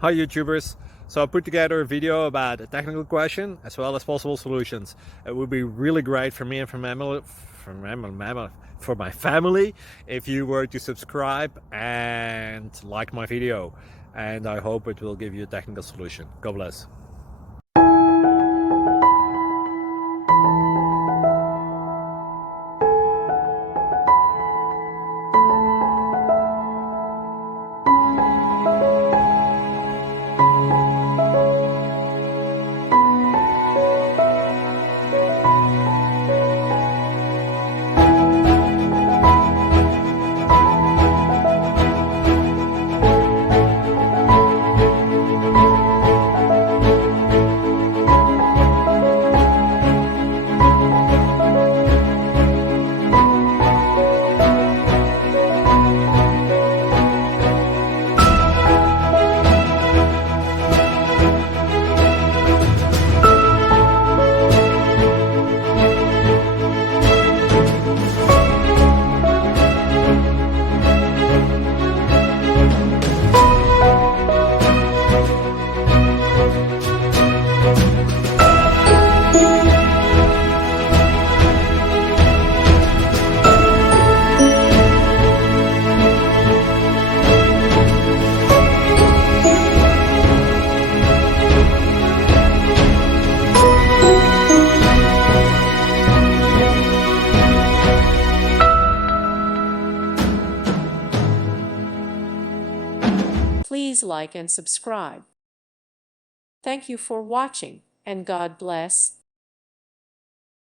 Hi YouTubers! So I put together a video about a technical question as well as possible solutions. It would be really great for me and for my family if you were to subscribe and like my video, and I hope it will give you a technical solution. God bless. Please like and subscribe. Thank you for watching, and God bless.